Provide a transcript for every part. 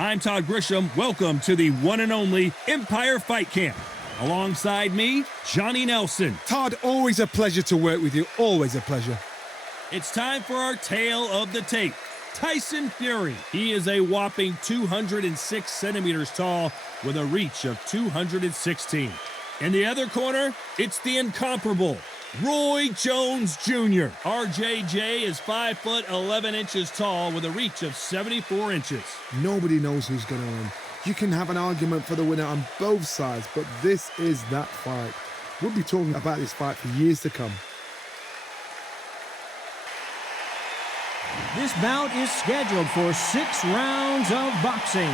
I'm Todd Grisham. Welcome to the one and only Empire Fight Camp. Alongside me, Johnny Nelson. Todd, always a pleasure to work with you. Always a pleasure. It's time for our tale of the tape. Tyson Fury. He is a whopping 206 centimeters tall with a reach of 216. In the other corner, it's the incomparable Roy Jones Jr. RJJ is 5 foot 11 inches tall with a reach of 74 inches. Nobody knows who's going to win. You can have an argument for the winner on both sides, but this is that fight. We'll be talking about this fight for years to come. This bout is scheduled for 6 rounds of boxing.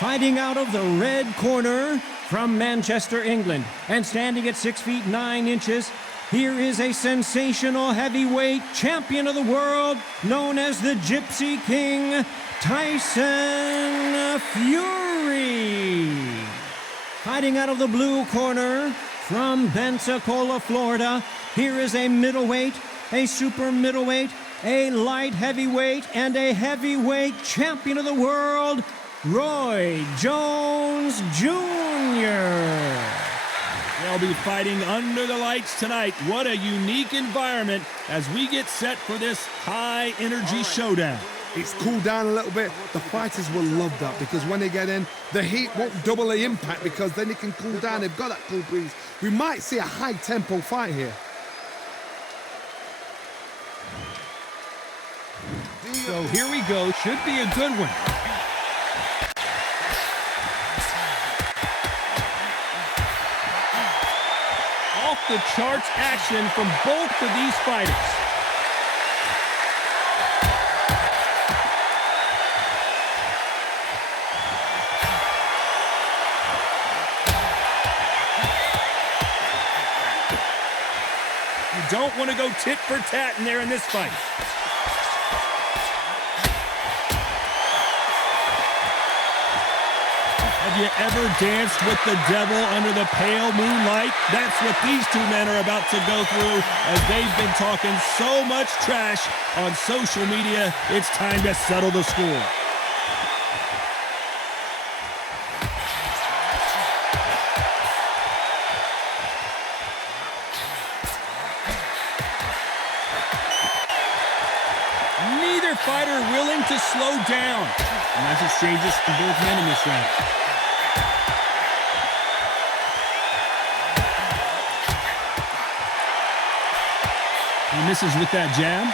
Fighting out of the red corner from Manchester, England, and standing at 6 feet 9 inches, here is a sensational heavyweight champion of the world, known as the Gypsy King, Tyson Fury. Fighting out of the blue corner from Pensacola, Florida, here is a middleweight, a super middleweight, a light heavyweight, and a heavyweight champion of the world, Roy Jones Jr. They'll be fighting under the lights tonight. What a unique environment as we get set for this high-energy showdown. It's cooled down a little bit. The fighters will love that because when they get in, the heat won't double the impact because then it can cool down. They've got that cool breeze. We might see a high-tempo fight here. So here we go. Should be a good one. Off the charts action from both of these fighters. You don't want to go tit for tat in there in this fight. Have you ever danced with the devil under the pale moonlight? That's what these two men are about to go through as they've been talking so much trash on social media. It's time to settle the score. Neither fighter willing to slow down. Nice exchanges from both men in this round. He misses with that jab.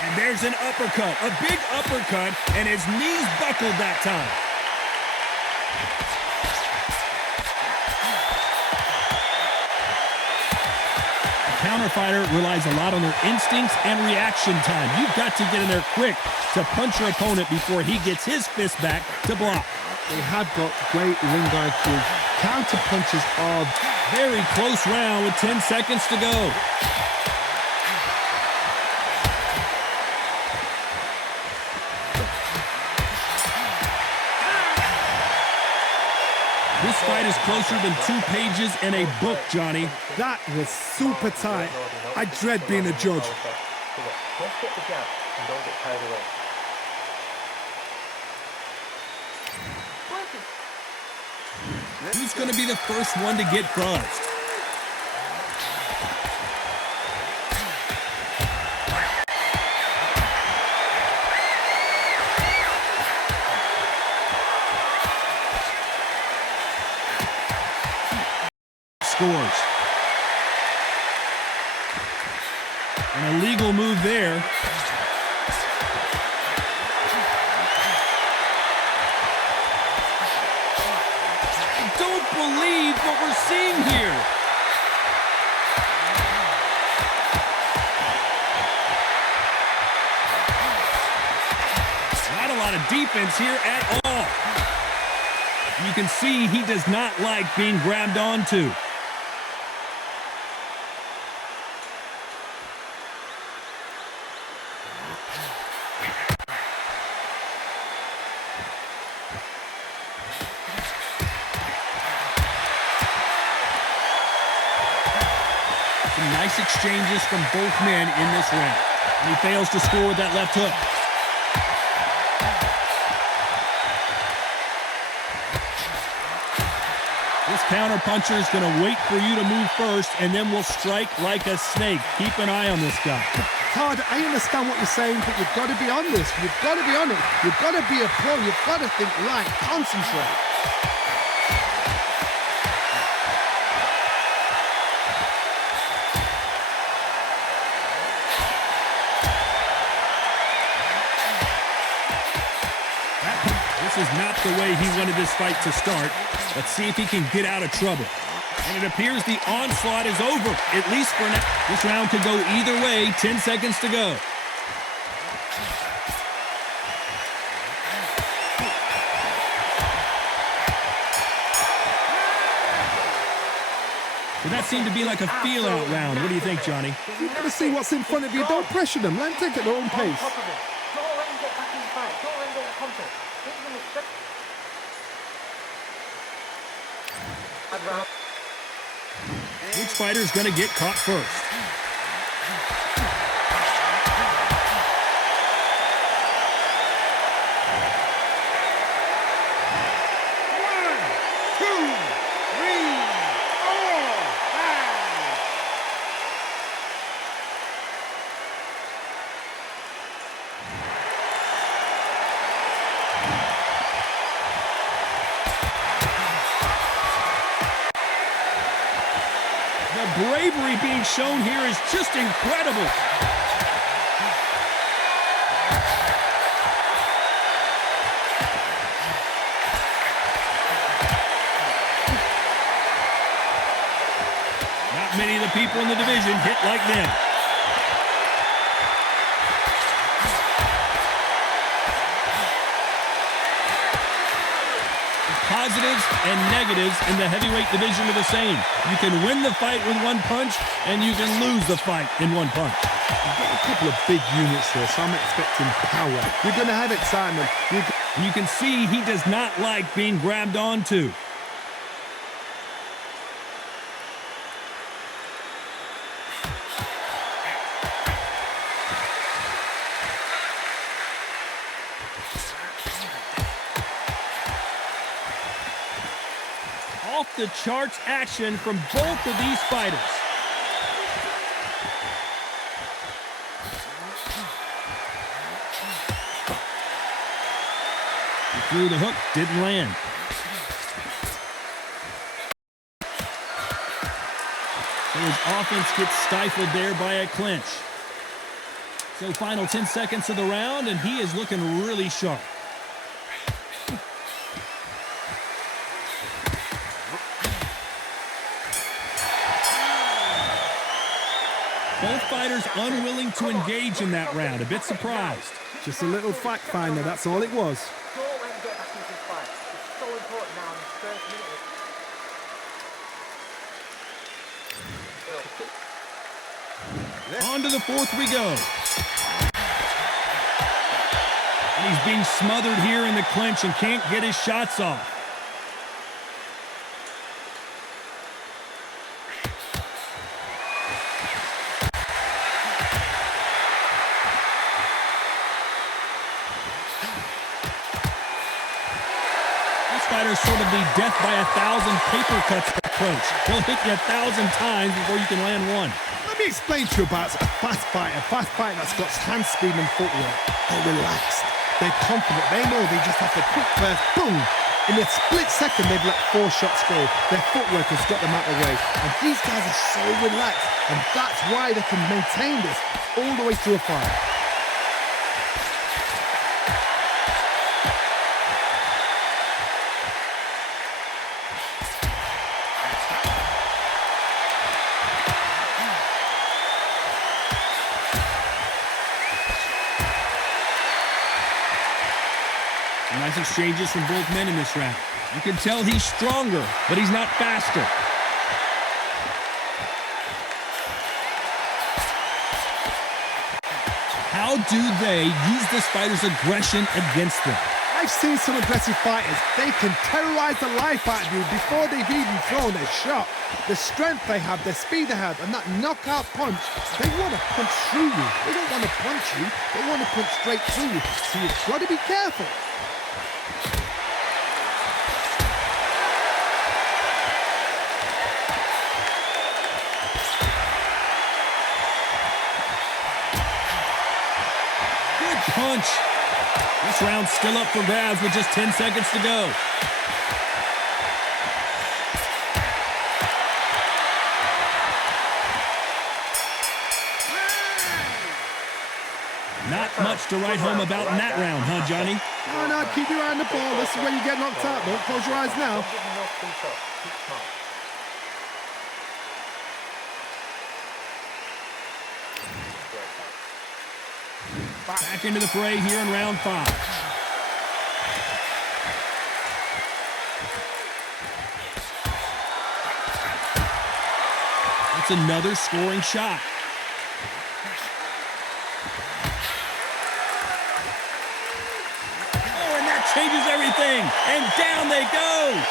And there's an uppercut, a big uppercut, and his knees buckled that time. Counterfighter relies a lot on their instincts and reaction time. You've got to get in there quick to punch your opponent before he gets his fist back to block. They have got great ring IQ. Counter punches are very close round with 10 seconds to go. This fight is closer than 2 pages in a book, Johnny. That was super tight. I dread being a judge. Just get the jab and don't get carried away. Who's going to be the first one to get buzzed? Scores. An illegal move there. I don't believe what we're seeing here. Not a lot of defense here at all. You can see he does not like being grabbed onto. Some nice exchanges from both men in this round. And he fails to score with that left hook. This counter-puncher is going to wait for you to move first, and then will strike like a snake. Keep an eye on this guy. Todd, I understand what you're saying, but you've got to be on this. You've got to be on it. You've got to be a pro. You've got to think right. Concentrate. This is not the way he wanted this fight to start. Let's see if he can get out of trouble. And it appears the onslaught is over, at least for now. This round could go either way. 10 seconds to go. Well, that seemed to be like a feel-out round. What do you think, Johnny? You've got to see what's in front of you. Don't pressure them. Let them take it at their own pace. Don't let him get back in the fight. Don't let him get that confidence. Give him a step. Which fighter's going to get caught first? The bravery being shown here is just incredible. Not many of the people in the division hit like them. Positives and negatives in the heavyweight division are the same. You can win the fight with one punch, and you can lose the fight in one punch. You've got a couple of big units here, so I'm expecting power. You're going to have excitement. You can see he does not like being grabbed onto. Off-the-charts action from both of these fighters. He threw the hook, didn't land. So his offense gets stifled there by a clinch. So final 10 seconds of the round, and he is looking really sharp. Both fighters unwilling to engage in that round. A bit surprised. Just a little fact finder, that's all it was. Don't let him get back into this fight. It's so important now in this first minute. On to the fourth we go. And he's being smothered here in the clinch and can't get his shots off. Fighter's sort of the death by 1,000 paper cuts approach. He'll hit you 1,000 times before you can land one. Let me explain to you about a fast fighter that's got hand speed and footwork. They're relaxed. They're confident. They know they just have to quick burst, boom. In a split second, they've let 4 shots go. Their footwork has got them out of the way. And these guys are so relaxed. And that's why they can maintain this all the way through a fight. Nice exchanges from both men in this round. You can tell he's stronger, but he's not faster. How do they use this fighter's aggression against them? I I've seen some aggressive fighters. They can terrorize the life out of you before they've even thrown a shot. The strength they have, the speed they have, and that knockout punch, they want to punch through you. They don't want to punch you, they want to punch straight through you. So you've got to be careful. Punch. This round's still up for grabs with just 10 seconds to go. Not much to write home about in that round, huh, Johnny? No, keep your eye on the ball. This is when you get knocked out. Don't close your eyes now. Back into the fray here in round 5. That's another scoring shot. Oh, and that changes everything. And down they go.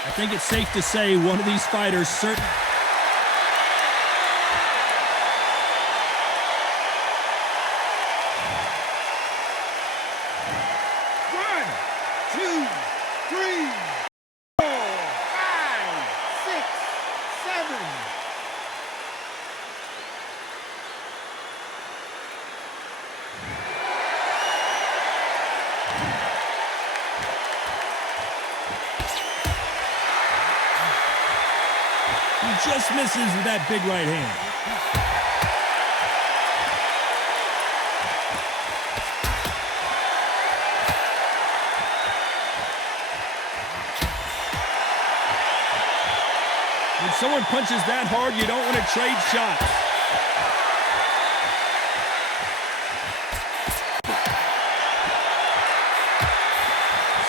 I think it's safe to say one of these fighters certainly... Just misses with that big right hand. When someone punches that hard, you don't want to trade shots.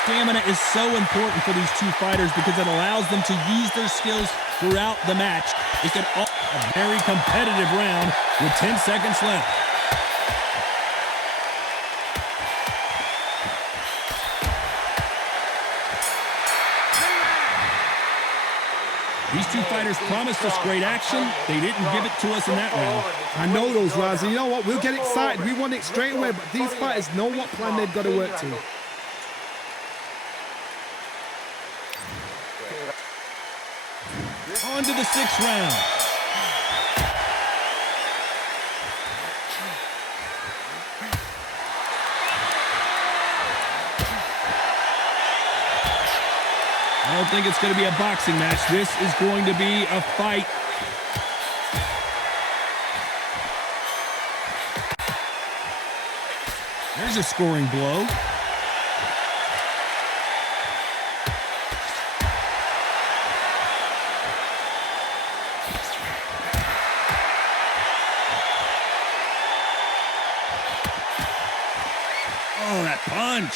Stamina is so important for these two fighters because it allows them to use their skills throughout the match. It could all be a very competitive round with 10 seconds left. These two fighters promised us great action. They didn't give it to us in that round. I know those rounds, and you know what? We'll get excited. We want it straight away, but these fighters know what plan they've got to work to. On to the 6th round. I don't think it's going to be a boxing match. This is going to be a fight. There's a scoring blow. Oh, that punch.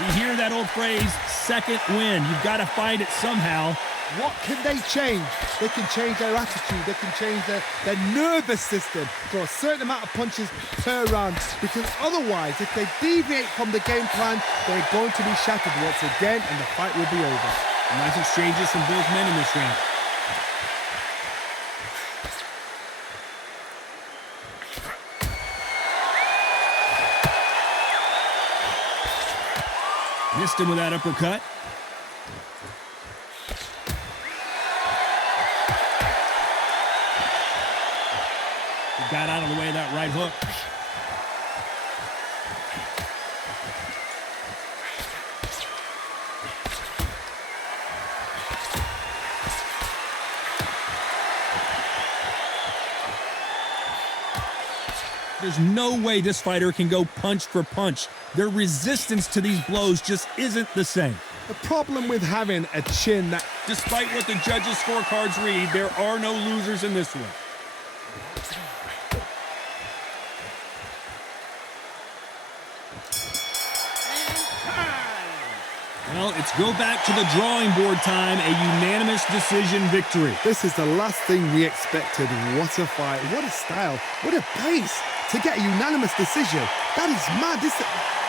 You hear that old phrase, second win. You've got to find it somehow. What can they change? They can change their attitude. They can change their nervous system for a certain amount of punches per round. Because otherwise, if they deviate from the game plan, they're going to be shattered once again and the fight will be over. Nice exchanges from both men in this round. Missed him with that uppercut. He got out of the way of that right hook. There's no way this fighter can go punch for punch. Their resistance to these blows just isn't the same. The problem with having a chin that... Despite what the judges' scorecards read, there are no losers in this one. Well, it's go back to the drawing board time, a unanimous decision victory. This is the last thing we expected. What a fight, what a style, what a pace to get a unanimous decision. That is mad.